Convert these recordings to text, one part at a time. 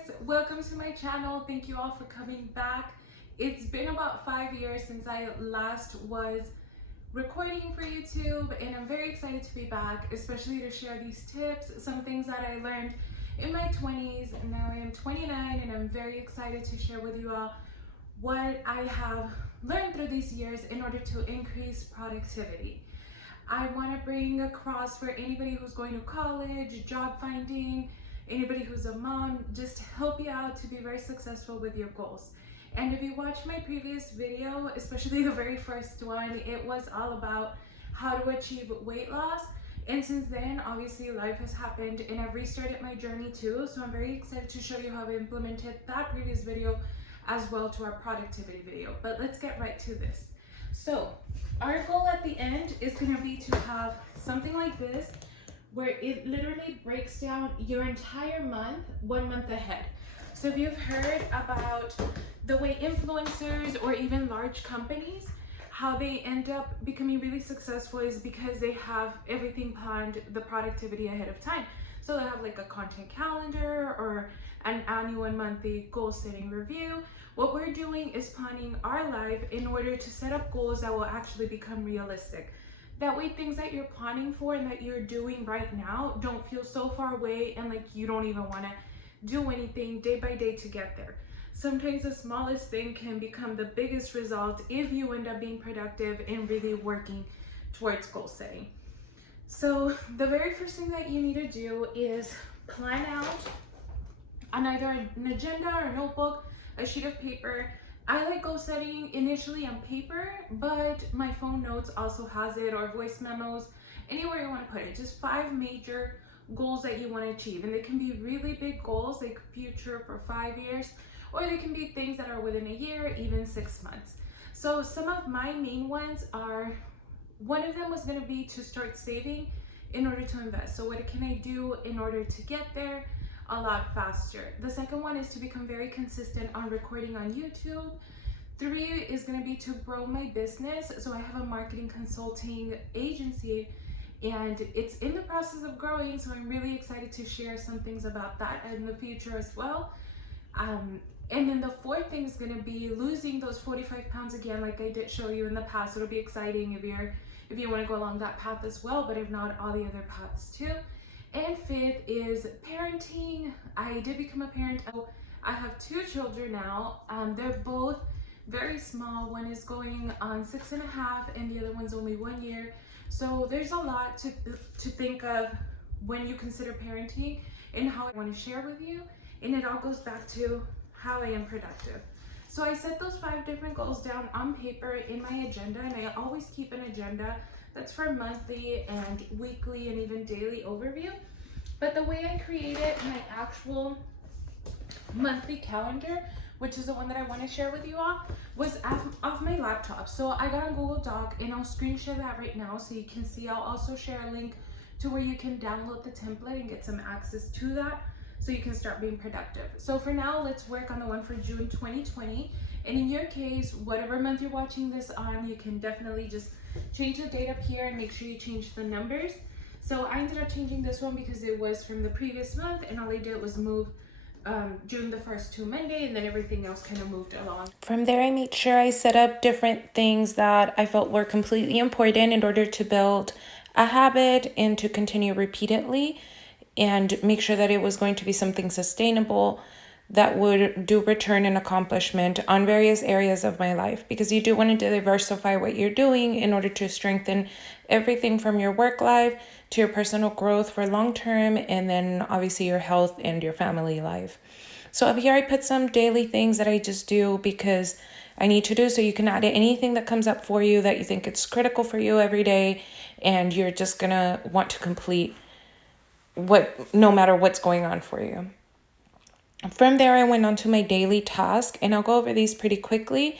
guys, welcome to my channel. Thank you all for coming back. It's been about 5 years since I last was recording for YouTube, and I'm very excited to be back, especially to share these tips, some things that I learned in my 20s, and now I am 29, and I'm very excited to share with you all what I have learned through these years in order to increase productivity. I want to bring across for anybody who's going to college, job finding, anybody who's a mom, just to help you out to be very successful with your goals. And if you watch my previous video, especially the very first one, it was all about how to achieve weight loss. And since then, obviously life has happened and I've restarted my journey too. So I'm very excited to show you how I implemented that previous video as well to our productivity video. But let's get right to this. So our goal at the end is going to be to have something like this, where it literally breaks down your entire month, 1 month ahead. So if you've heard about the way influencers or even large companies, how they end up becoming really successful is because they have everything planned, the productivity ahead of time. So they have like a content calendar or an annual and monthly goal setting review. What we're doing is planning our life in order to set up goals that will actually become realistic. That way things that you're planning for and that you're doing right now don't feel so far away and like you don't even want to do anything day by day to get there. Sometimes the smallest thing can become the biggest result if you end up being productive and really working towards goal setting. So the very first thing that you need to do is plan out on either an agenda or notebook, a sheet of paper. I like goal setting initially on paper, but my phone notes also has it, or voice memos, anywhere you want to put it. Just 5 major goals that you want to achieve. And they can be really big goals, like future for 5 years, or they can be things that are within a year, even 6 months. So some of my main ones are, one of them was going to be to start saving in order to invest. So what can I do in order to get there a lot faster? The second one is to become very consistent on recording on YouTube. 3 is going to be to grow my business. So I have a marketing consulting agency and it's in the process of growing. So I'm really excited to share some things about that in the future as well. And then the 4th thing is going to be losing those 45 pounds again, like I did show you in the past. It'll be exciting if you want to go along that path as well, but if not, all the other paths too. And 5th is parenting. I did become a parent. I have 2 children now. They're both very small. One is going on 6.5 and the other one's only 1 year. So there's a lot to think of when you consider parenting and how I want to share with you. And it all goes back to how I am productive. So I set those 5 different goals down on paper in my agenda, and I always keep an agenda that's for monthly and weekly and even daily overview. But the way I created my actual monthly calendar, which is the one that I want to share with you all, was off my laptop. So I got a Google Doc, and I'll screen share that right now so you can see. I'll also share a link to where you can download the template and get some access to that so you can start being productive. So for now, let's work on the one for June 2020. And in your case, whatever month you're watching this on, you can definitely just change the date up here and make sure you change the numbers. So I ended up changing this one because it was from the previous month, and all I did was move June the 1st to Monday, and then everything else kind of moved along. From there, I made sure I set up different things that I felt were completely important in order to build a habit and to continue repeatedly, and make sure that it was going to be something sustainable that would do return and accomplishment on various areas of my life, because you do want to diversify what you're doing in order to strengthen everything from your work life to your personal growth for long term, and then obviously your health and your family life. So up here I put some daily things that I just do because I need to do, so you can add anything that comes up for you that you think it's critical for you every day and you're just gonna want to complete no matter what's going on for you. From there, I went on to my daily task, and I'll go over these pretty quickly.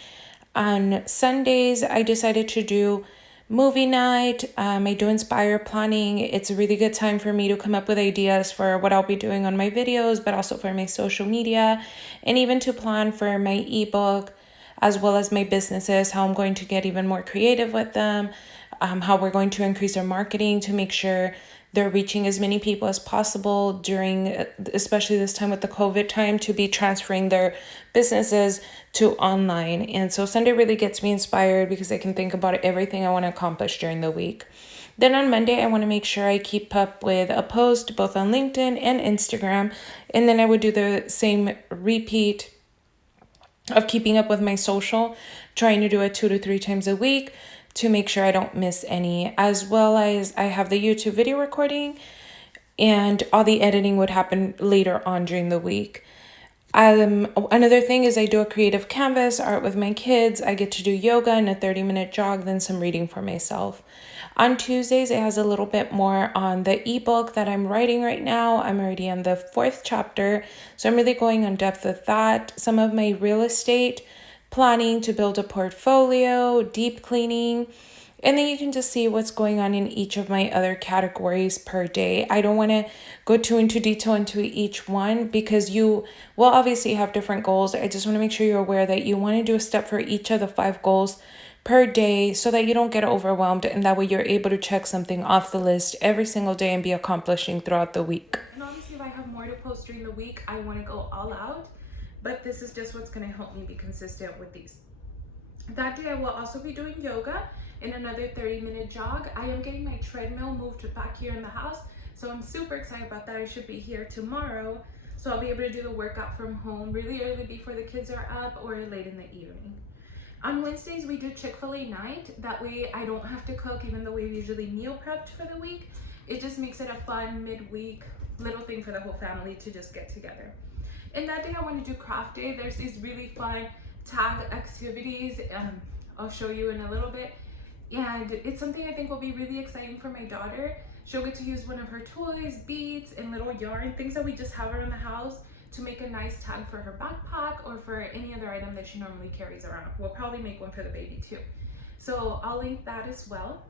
On Sundays, I decided to do movie night. I do inspire planning. It's a really good time for me to come up with ideas for what I'll be doing on my videos, but also for my social media, and even to plan for my ebook, as well as my businesses, how I'm going to get even more creative with them, how we're going to increase our marketing to make sure they're reaching as many people as possible during, especially this time with the COVID time, to be transferring their businesses to online. And so Sunday really gets me inspired because I can think about everything I want to accomplish during the week. Then on Monday, I want to make sure I keep up with a post both on LinkedIn and Instagram. And then I would do the same repeat of keeping up with my social, trying to do it 2 to 3 times a week to make sure I don't miss any, as well as I have the YouTube video recording, and all the editing would happen later on during the week. Another thing is I do a creative canvas, art with my kids. I get to do yoga and a 30-minute jog, then some reading for myself. On Tuesdays, it has a little bit more on the ebook that I'm writing right now. I'm already on the 4th chapter, so I'm really going in depth with that. Some of my real estate planning to build a portfolio, deep cleaning, and then you can just see what's going on in each of my other categories per day. I don't want to go too into detail into each one because you will obviously have different goals. I just want to make sure you're aware that you want to do a step for each of the 5 goals per day so that you don't get overwhelmed, and that way you're able to check something off the list every single day and be accomplishing throughout the week. And obviously if I have more to post during the week, I want to go all out, but this is just what's going to help me be consistent with these. That day I will also be doing yoga and another 30-minute jog. I am getting my treadmill moved back here in the house, so I'm super excited about that. I should be here tomorrow, so I'll be able to do the workout from home really early before the kids are up or late in the evening. On Wednesdays, we do Chick-fil-A night. That way I don't have to cook, even though we've usually meal prepped for the week. It just makes it a fun midweek little thing for the whole family to just get together. And that day I want to do craft day. There's these really fun tag activities. I'll show you in a little bit. And it's something I think will be really exciting for my daughter. She'll get to use one of her toys, beads, and little yarn, things that we just have around the house, to make a nice tag for her backpack or for any other item that she normally carries around. We'll probably make one for the baby too. So I'll link that as well.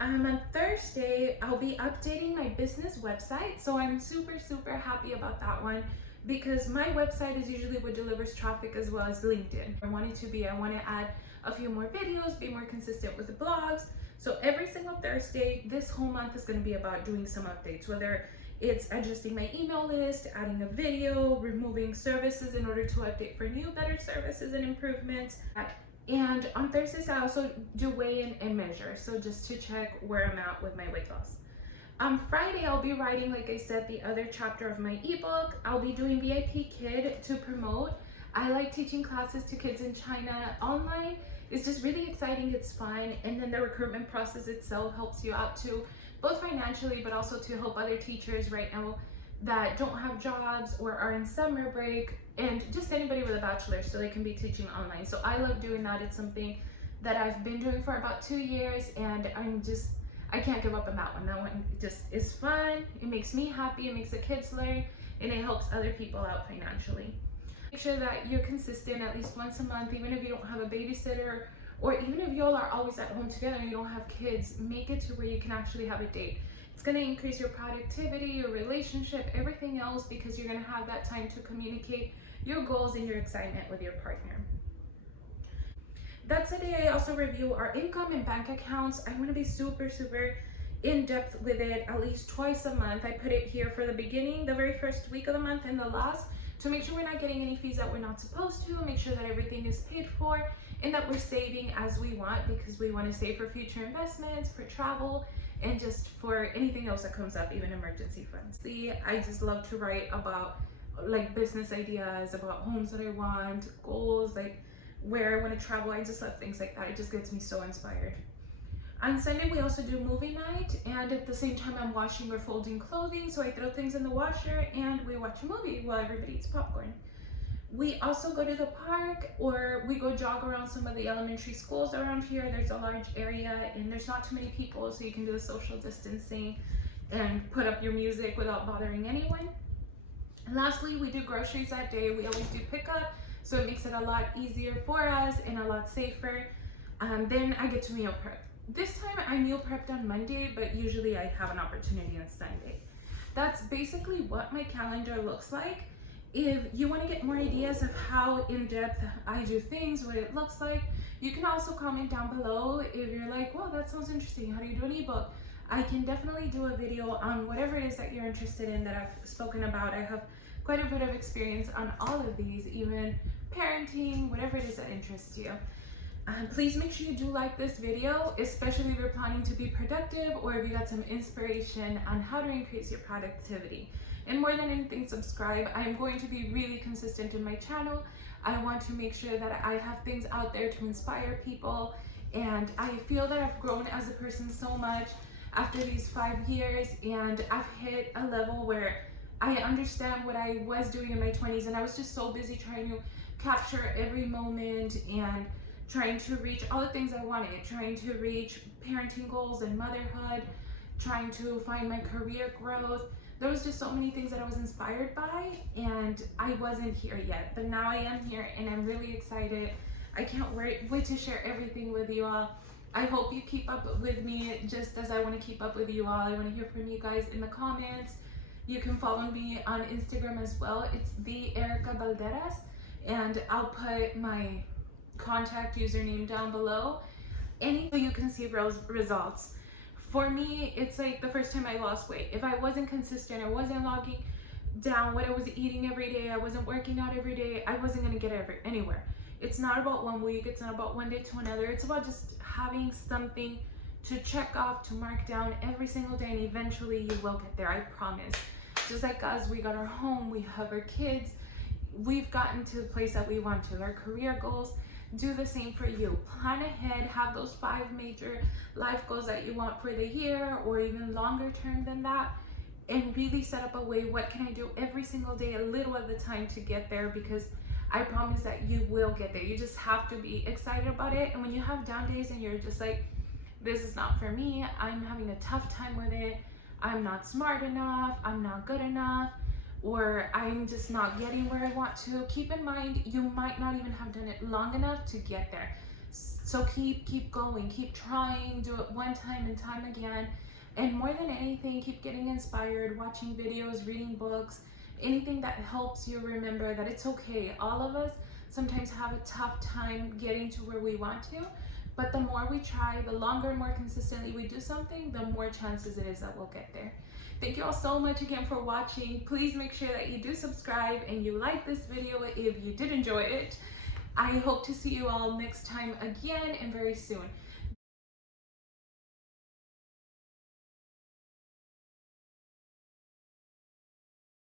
On Thursday, I'll be updating my business website. So I'm super happy about that one because my website is usually what delivers traffic as well as LinkedIn. I want to add a few more videos, be more consistent with the blogs. So every single Thursday, this whole month is going to be about doing some updates, whether it's adjusting my email list, adding a video, removing services in order to update for new, better services and improvements. And on Thursdays, I also do weigh-in and measure, so just to check where I'm at with my weight loss. On Friday, I'll be writing, like I said, the other chapter of my ebook. I'll be doing VIP Kid to promote. I like teaching classes to kids in China online. It's just really exciting, it's fun, and then the recruitment process itself helps you out too, both financially, but also to help other teachers right now that don't have jobs or are in summer break, and just anybody with a bachelor's so they can be teaching online. So I love doing that. It's something that I've been doing for about 2 years, and I can't give up on that one. That one just is fun. It makes me happy, it makes the kids learn, and it helps other people out financially. Make sure that you're consistent at least once a month, even if you don't have a babysitter, or even if y'all are always at home together and you don't have kids, make it to where you can actually have a date. It's going to increase your productivity, your relationship, everything else, because you're going to have that time to communicate your goals and your excitement with your partner. That Sunday, I also review our income and bank accounts. I want to be super in depth with it at least twice a month. I put it here for the beginning, the very first week of the month, and the last, to make sure we're not getting any fees that we're not supposed to, make sure that everything is paid for, and that we're saving as we want, because we want to save for future investments, for travel, and just for anything else that comes up, even emergency funds. See, I just love to write about like business ideas, about homes that I want, goals, like where I want to travel. I just love things like that. It just gets me so inspired. On Sunday, we also do movie night, and at the same time I'm washing or folding clothing, so I throw things in the washer and we watch a movie while everybody eats popcorn. We also go to the park, or we go jog around some of the elementary schools around here. There's a large area and there's not too many people, so you can do the social distancing and put up your music without bothering anyone. And lastly, we do groceries that day. We always do pickup, so it makes it a lot easier for us and a lot safer. Then I get to meal prep. This time I meal prepped on Monday, but usually I have an opportunity on Sunday. That's basically what my calendar looks like. If you want to get more ideas of how in-depth I do things, what it looks like, you can also comment down below if you're like, well, that sounds interesting. How do you do an ebook? I can definitely do a video on whatever it is that you're interested in that I've spoken about. I have quite a bit of experience on all of these, even parenting, whatever it is that interests you. Please make sure you do like this video, especially if you're planning to be productive or if you got some inspiration on how to increase your productivity. And more than anything, subscribe. I am going to be really consistent in my channel. I want to make sure that I have things out there to inspire people, and I feel that I've grown as a person so much after these 5 years, and I've hit a level where I understand what I was doing in my 20s, and I was just so busy trying to capture every moment and trying to reach all the things I wanted, trying to reach parenting goals and motherhood, trying to find my career growth. There was just so many things that I was inspired by, and I wasn't here yet, but now I am here and I'm really excited. I can't wait to share everything with you all. I hope you keep up with me just as I want to keep up with you all. I want to hear from you guys in the comments. You can follow me on Instagram as well. It's the Erika Balderas, and I'll put my contact username down below. So you can see results. For me, it's like the first time I lost weight. If I wasn't consistent, I wasn't logging down what I was eating every day, I wasn't working out every day, I wasn't gonna get anywhere. It's not about 1 week, it's not about one day to another. It's about just having something to check off, to mark down every single day, and eventually you will get there, I promise. Just like us, we got our home, we have our kids, we've gotten to the place that we want to, our career goals. Do the same for you. Plan ahead, have those 5 major life goals that you want for the year or even longer term than that, and really set up a way, what can I do every single day, a little at a time to get there, because I promise that you will get there. You just have to be excited about it. And when you have down days and you're just like, this is not for me, I'm having a tough time with it, I'm not smart enough, I'm not good enough, or I'm just not getting where I want to, keep in mind you might not even have done it long enough to get there. So keep going, keep trying, do it one time and time again. And more than anything, keep getting inspired, watching videos, reading books, anything that helps you remember that it's okay. All of us sometimes have a tough time getting to where we want to, but the more we try, the longer and more consistently we do something, the more chances it is that we'll get there. Thank you all so much again for watching. Please make sure that you do subscribe and you like this video if you did enjoy it. I hope to see you all next time again and very soon.